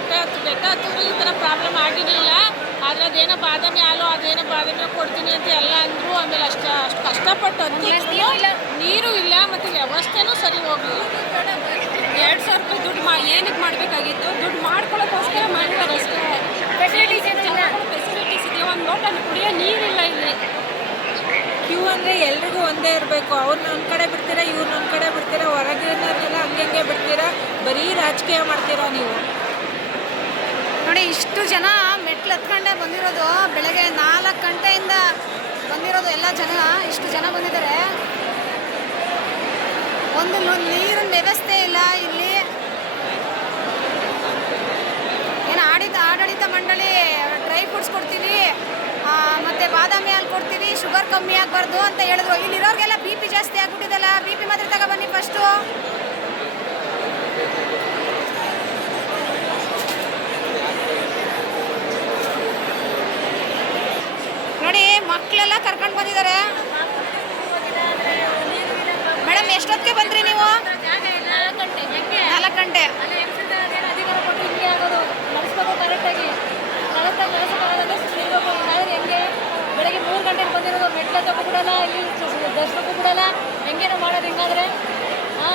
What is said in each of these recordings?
ಬೆಟ್ಟ ಹತ್ತು ಬೆಟ್ಟ ಹತ್ತಿದ್ರು ಈ ಥರ ಪ್ರಾಬ್ಲಮ್ ಆಗಿರಲಿಲ್ಲ. ಆದರೆ ಅದೇನೋ ಬಾದಾಮಿ ಹಾಲು ಅದೇನೋ ಬಾದಾಮಿ ಕೊಡ್ತೀನಿ ಅಂತ ಎಲ್ಲ ಅಂದರು. ಆಮೇಲೆ ಅಷ್ಟು ಅಷ್ಟು ಕಷ್ಟಪಟ್ಟು ಹತ್ತಿದ್ರು ನೀರು ಇಲ್ಲ. ಮತ್ತು ವ್ಯವಸ್ಥೆನೂ ಸರಿ ಹೋಗಲಿಲ್ಲ. ಎರಡು ಸಾವಿರ ರೂಪಾಯಿ ದುಡ್ಡು ಮಾ ಏನಕ್ಕೆ ಮಾಡಬೇಕಾಗಿತ್ತು? ದುಡ್ಡು ಮಾಡ್ಕೊಳ್ಳೋಕ್ಕೋಸ್ಕರ ಮಾಡ್ತಾರೆ ಅಷ್ಟೇ ಫೆಸಿಲಿಟೀಸ್ ಫೆಸಿಲಿಟೀಸ್ ಇದೆ. ಒಂದು ಲೋಟ ಕುಡಿಯೋ ನೀರಿಲ್ಲ ಇಲ್ಲಿ ಕ್ಯೂ ಅಂದರೆ ಎಲ್ರಿಗೂ ಒಂದೇ ಇರಬೇಕು. ಅವ್ರನ್ನ ಒಂದು ಕಡೆ ಬಿಡ್ತೀರಾ ಇವ್ರನ್ನ ಒಂದು ಕಡೆ ಬಿಡ್ತೀರಾ ಹೊರಗಿನವ್ರನ್ನೆಲ್ಲ ಹಂಗೆ ಬಿಡ್ತೀರಾ? ಬರೀ ರಾಜಕೀಯ ಮಾಡ್ತೀರಾ ನೀವು? ನೋಡಿ, ಇಷ್ಟು ಜನ ಮೆಟ್ಲು ಹತ್ಕೊಂಡೆ ಬಂದಿರೋದು, ಬೆಳಗ್ಗೆ ನಾಲ್ಕು ಗಂಟೆಯಿಂದ ಬಂದಿರೋದು ಎಲ್ಲ ಜನ, ಇಷ್ಟು ಜನ ಬಂದಿದ್ದಾರೆ. ಒಂದು ನೀರಿನ ವ್ಯವಸ್ಥೆ ಇಲ್ಲ ಇಲ್ಲಿ. ಏನು ಆಡಿತ, ಆಡಳಿತ ಮಂಡಳಿ ಡ್ರೈ ಫ್ರೂಟ್ಸ್ ಕೊಡ್ತೀವಿ ಮತ್ತು ಮತ್ತೆ ಬಾದಾಮಿ ಹಾಲು ಕೊಡ್ತೀವಿ, ಶುಗರ್ ಕಮ್ಮಿ ಆಗಬಾರ್ದು ಅಂತ ಹೇಳಿದ್ರು. ಇಲ್ಲಿರೋರಿಗೆಲ್ಲ ಬಿ ಪಿ ಜಾಸ್ತಿ ಆಗ್ಬಿಟ್ಟಿದಲ್ಲ. ಬಿ ಪಿ ಮಾತ್ರ ತಗೊಬನ್ನಿ ಫಸ್ಟು ನೋಡಿ ಮಕ್ಕಳೆಲ್ಲ ಕರ್ಕೊಂಡು ಬಂದಿದ್ದಾರೆ? ಮೇಡಮ್, ಎಷ್ಟೊತ್ತಿಗೆ ಬಂದ್ರಿ ನೀವು? ನಾಲ್ಕು ಗಂಟೆ. ಬೆಳಗ್ಗೆ ಮೂರು ಗಂಟೆಗೆ ಬಂದಿರೋದು ಮೆಟ್ಲತ್ತಕ್ಕೂ ಬಿಡಲ್ಲ ಇಲ್ಲಿ ದರ್ಶನಕ್ಕೂ ಬಿಡಲ್ಲ ಹೆಂಗೇನೋ ಮಾಡೋದು ಹಿಂಗಾದ್ರೆ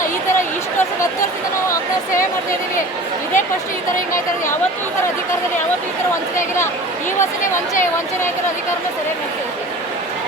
ಈ ಥರ ಇಷ್ಟು ವರ್ಷ ಹತ್ತು ವರ್ಷದಿಂದ ನಾವು ಅನ್ನ ಸೇವೆ ಮಾಡ್ತಾ ಇದ್ದೀವಿ ಇದೇ ಫಸ್ಟ್ ಈ ಥರ ಹಿಂಗಾಯ್ತಾರೆ ಯಾವತ್ತೂ ಈ ಥರ ಅಧಿಕಾರದಲ್ಲಿ ಯಾವತ್ತೂ ಈ ಥರ ವಂಚನೆ ಆಗಿಲ್ಲ. ಈ ವರ್ಷನೇ ವಂಚನೆ ವಂಚನೆ ಆಗಿರೋ ಅಧಿಕಾರನ ಸರಿಯಾಗಿ ಮಾಡ್ತೀವಿ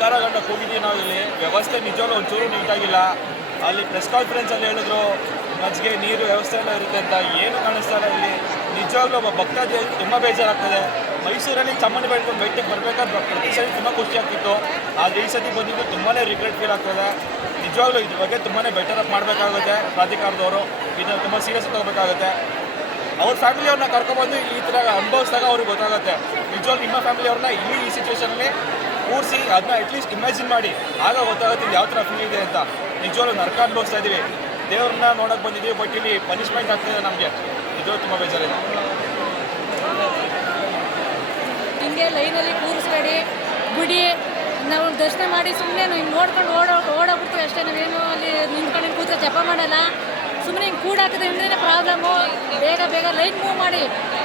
ಧಿಕ್ಕಾರಗಂಡ ಹೋಗಿದ್ದೀವಿ ನಾವು ಇಲ್ಲಿ ವ್ಯವಸ್ಥೆ ನಿಜವಾಗ್ಲೂ ಒಂಚೂರು ನೀಟಾಗಿಲ್ಲ. ಅಲ್ಲಿ ಪ್ರೆಸ್ ಕಾನ್ಫರೆನ್ಸಲ್ಲಿ ಹೇಳಿದ್ರು, ಮಜ್ಜಿಗೆ ನೀರು ವ್ಯವಸ್ಥೆ ಎಲ್ಲ ಇರುತ್ತೆ ಅಂತ ಏನು ಕಾಣಿಸ್ತಾ ಇಲ್ಲ ಇಲ್ಲಿ. ನಿಜವಾಗ್ಲೂ ಒಬ್ಬ ಭಕ್ತಾದಿ ತುಂಬ ಬೇಜಾರಾಗ್ತದೆ. ಮೈಸೂರಲ್ಲಿ ಚಾಮುಂಡಿ ಬೆಳ್ಕೊಂಡು ಬೈಟಿಗೆ ಬರಬೇಕಾದ್ರೆ ಪ್ರತಿ ಸಲ ತುಂಬ ಖುಷಿ ಆಗ್ತಿತ್ತು. ಆದರೆ ಈ ಸತಿ ಬಂದಿದ್ದು ತುಂಬಾ ರಿಗ್ರೆಟ್ ಫೀಲ್ ಆಗ್ತದೆ. ನಿಜವಾಗ್ಲೂ ಇದ್ರ ಬಗ್ಗೆ ತುಂಬಾ ಬೆಟರ್ ಅಪ್ ಮಾಡಬೇಕಾಗುತ್ತೆ ಪ್ರಾಧಿಕಾರದವರು. ಇದನ್ನು ತುಂಬ ಸೀರಿಯಸ್ ತಗೋಬೇಕಾಗುತ್ತೆ. ಅವ್ರ ಫ್ಯಾಮಿಲಿಯವ್ರನ್ನ ಕರ್ಕೊಬಂದು ಈ ಥರ ಅನುಭವಿಸಿದಾಗ ಅವ್ರಿಗೆ ಗೊತ್ತಾಗುತ್ತೆ. ನಿಜವಾಗ್ಲೂ ನಿಮ್ಮ ಫ್ಯಾಮಿಲಿಯವ್ರನ್ನ ಇಲ್ಲಿ ಈ ಸಿಚುವೇಶನಲ್ಲಿ ಕೂರಿಸಿ ಅದನ್ನ ಅಟ್ಲೀಸ್ಟ್ ಇಮ್ಯಾಜಿನ್ ಮಾಡಿ. ಆಗ ಗೊತ್ತಾಗುತ್ತೆ ಯಾವ ಥರ ಫೀಲ್ ಇದೆ ಅಂತ. ನಿಜವಾಗ್ಲೂ ನರಕ ಅನುಭವಿಸ್ತಾ ಇದ್ದೀವಿ ದೇವ್ರನ್ನ ನೋಡೋಕೆ ಬಂದಿದ್ದೀವಿ ಬಟ್ ಇಲ್ಲಿ ಪನಿಷ್ಮೆಂಟ್ ಆಗ್ತಿದೆ ನಮಗೆ. ಇದು ತುಂಬ ಬೇಜಾರಿದೆ. ಹಿಂಗೆ ಲೈನಲ್ಲಿ ಕೂರಿಸ್ಬೇಡಿ, ಬಿಡಿ. ನಾವು ದರ್ಶನ ಮಾಡಿ ಸುಮ್ಮನೆ ಹಿಂಗೆ ನೋಡ್ಕೊಂಡು ಓಡೋ ಓಡೋಗ್ಬಿಡ್ತೀವಿ ಅಷ್ಟೇ ನಾವೇನು ಅಲ್ಲಿ ನಿಂತ್ಕೊಂಡು ಕೂತ್ರೆ ಜಪ ಮಾಡಲ್ಲ. ಸುಮ್ಮನೆ ಹಿಂಗೆ ಕೂಡಾಕಿದ್ರೆ ಅಂದ್ರೆ ಪ್ರಾಬ್ಲಮ್ಮು ಬೇಗ ಬೇಗ ಲೈನ್ ಮೂವ್ ಮಾಡಿ.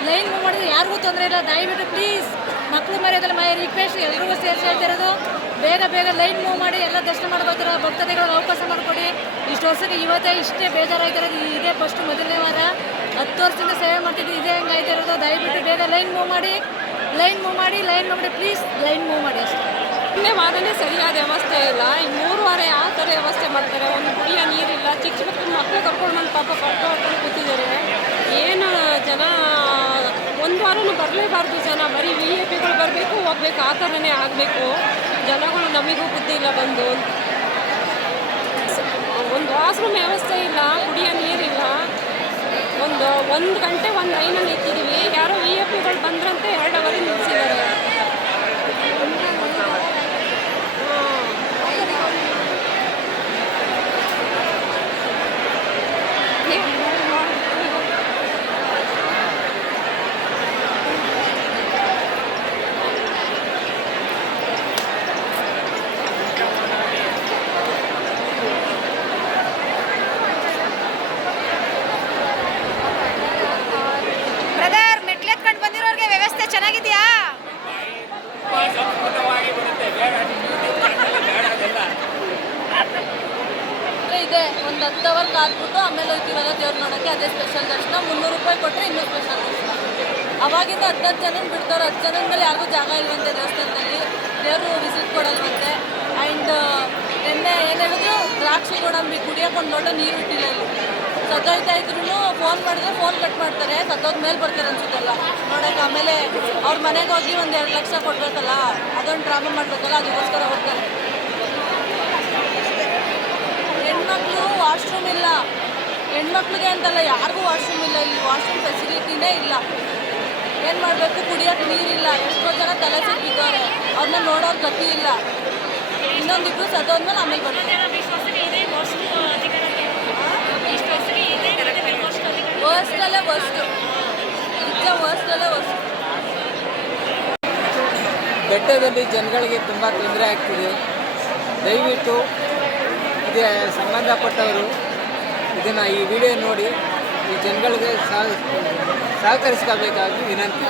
ಲೈನ್ ಮೂವ್ ಮಾಡಿದ್ರೆ ಯಾರಿಗೂ ತೊಂದರೆ ಇಲ್ಲ. ದಯವಿಟ್ಟು ಪ್ಲೀಸ್ ಮಕ್ಕಳು ಮರ್ಯಾದಲ್ಲ ಮೈ ರಿಕ್ವೆಸ್ಟ್ ಎಲ್ಲರಿಗೂ ಸೇರಿಸಿ ಹೇಳ್ತಿರೋದು ಬೇಗ ಬೇಗ ಲೈನ್ ಮೂವ್ ಮಾಡಿ ಎಲ್ಲ ದರ್ಶನ ಮಾಡ್ಬೋದಿರೋ ಭಕ್ತಾದಿಗಳಿಗೆ ಅವಕಾಶ ಮಾಡಿಕೊಡಿ. ಇಷ್ಟು ವರ್ಷಕ್ಕೆ ಇವತ್ತೇ ಇಷ್ಟೇ ಬೇಜಾರಾಗಿರೋದು ಇದೇ ಫಸ್ಟ್ ಮೊದಲನೇ ವಾರ. ಹತ್ತು ವರ್ಷದಿಂದ ಸೇವೆ ಮಾಡ್ತಿದ್ದು ಇದೇ ಇರೋದು. ದಯವಿಟ್ಟು ಬೇಗ ಲೈನ್ ಮೂವ್ ಮಾಡಿ. ಲೈನ್ ಮೂವ್ ಮಾಡಿ ಲೈನ್ ಮಾಡಿ. ಪ್ಲೀಸ್ ಲೈನ್ ಮೂವ್ ಮಾಡಿ ಅಷ್ಟೇ. ಮೊನ್ನೆ ವಾರನೇ ಸರಿಯಾದ ವ್ಯವಸ್ಥೆ ಇಲ್ಲ. ಈ ಮೂರು ವಾರ ಯಾವ ಥರ ವ್ಯವಸ್ಥೆ ಮಾಡ್ತಾರೆ? ಒಂದು ಕುಡಿಯೋ ನೀರಿಲ್ಲ. ಚಿಕ್ಕ ಚಿಕ್ಕ ಮಕ್ಕಳು ಕರ್ಕೊಂಡು ಬಂದು ಪಾಪ ಕರ್ಕೊಂಡು ಕೂತಿದ್ದಾರೆ. ಏನು ವಾರನೂ ಬರಲೇಬಾರ್ದು ಜನ, ಬರೀ ವಿ ಎ ಪಿಗಳು ಬರಬೇಕು, ಹೋಗ್ಬೇಕು, ಆ ಥರನೇ ಆಗಬೇಕು. ಜನಗಳು ನಮಗೂ ಬುದ್ಧಿ ಇಲ್ಲ ಬಂದು. ಒಂದು ವಾಶ್ರೂಮ್ ವ್ಯವಸ್ಥೆ ಇಲ್ಲ, ಕುಡಿಯೋ ನೀರಿಲ್ಲ ಒಂದು ಒಂದು ಗಂಟೆ ಒಂದು ಲೈನಲ್ಲಿ ನಿಂತಿದ್ದೀವಿ ಯಾರೋ ವಿ ಎ ಪಿಗಳು ಬಂದ್ರಂತೆ, ಎರಡು ಅವರಿಗೆ ನಿಲ್ಲಿಸಿದ್ದಾರೆ ಬ್ರದರ್ ಮೆಟ್ಲು ಎತ್ಕೊಂಡು ಬಂದಿರೋರಿಗೆ ವ್ಯವಸ್ಥೆ ಚೆನ್ನಾಗಿದೆಯಾ? ಇದೆ, ಒಂದು ಹತ್ತು ಅವರ್ ಕಾದ್ಬಿಟ್ಟು ಆಮೇಲೆ ಹೋಗ್ತೀವಲ್ಲ ದೇವ್ರು ನೋಡೋಕ್ಕೆ ಅದೇ ಸ್ಪೆಷಲ್ ದರ್ಶನ. ಮುನ್ನೂರು ರೂಪಾಯಿ ಕೊಟ್ಟರೆ ಇನ್ನೂ ಸ್ಪೆಷಲ್ ದರ್ಶನ. ಅವಾಗಿಂದ ಹತ್ತು ಹತ್ತು ಜನ ಬಿಡ್ತಾರೆ, ಹತ್ತು ಜನ ಮೇಲೆ ಯಾರಿಗೂ ಜಾಗ ಇಲ್ವಂತೆ ದೇವಸ್ಥಾನದಲ್ಲಿ. ದೇವರು ವಿಸಿಟ್ ಕೊಡಲ್ವಂತೆ. ಆ್ಯಂಡ್ ನಿನ್ನೆ ಏನು ಹೇಳಿದ್ರು? ದ್ರಾಕ್ಷಿ ಗೋಡಂಬಿ ಕುಡಿಯೋಕೆ ಒಂದು ಲೋಟ ನೀರು ಇಟ್ಟಿಲ್ಲ ಇಲ್ಲಿ. ಸತ್ತೋಯ್ತಾ ಇದ್ರು ಫೋನ್ ಮಾಡಿದ್ರೆ ಫೋನ್ ಕಟ್ ಮಾಡ್ತಾರೆ, ಸತ್ತೋದ ಮೇಲೆ ಬರ್ತಾರೆ ಅನ್ಸುತ್ತಲ್ಲ. ನೋಡೋಕೆ ಆಮೇಲೆ ಅವ್ರ ಮನೆಗೆ ಹೋಗಿ ಒಂದು ಎರಡು ಲಕ್ಷ ಕೊಡ್ಬೇಕಲ್ಲ, ಅದೊಂದು ಡ್ರಾಮಾ ಮಾಡಬೇಕಲ್ಲ, ಅದಕ್ಕೋಸ್ಕರ ಹೋಗ್ತಾರೆ. ಹೆಣ್ಮಕ್ಳು ವಾಶ್ರೂಮ್ ಇಲ್ಲ. ಹೆಣ್ಮಕ್ಳಿಗೆ ಅಂತಲ್ಲ, ಯಾರಿಗೂ ವಾಶ್ರೂಮ್ ಇಲ್ಲ ಇಲ್ಲಿ. ವಾಶ್ರೂಮ್ ಫೆಸಿಲಿಟಿನೇ ಇಲ್ಲ. ಏನು ಮಾಡಬೇಕು? ಕುಡಿಯೋಕೆ ನೀರಿಲ್ಲ. ಎಷ್ಟೋ ಜನ ತಲೆ ಸಿಕ್ಕಿದ್ದಾರೆ. ಅವ್ರನ್ನ ನೋಡೋರ್ ಗತಿ ಇಲ್ಲ. ಇನ್ನೊಂದಿಬ್ರು ಸದೋದ್ಮೇಲೆ ಆಮೇಲೆ ಬರ್ತಾರೆ. ಬೆಟ್ಟದಲ್ಲಿ ಜನಗಳಿಗೆ ತುಂಬ ತೊಂದರೆ ಆಗ್ತಿದೆ. ದಯವಿಟ್ಟು ಇದೇ ಸಂಬಂಧಪಟ್ಟವರು ಇದನ್ನು ಈ ವಿಡಿಯೋ ನೋಡಿ, ಈ ಜನಗಳಿಗೆ ಸಹ ಸಹಕರಿಸ್ಕೋಬೇಕಾಗಿ ವಿನಂತಿ.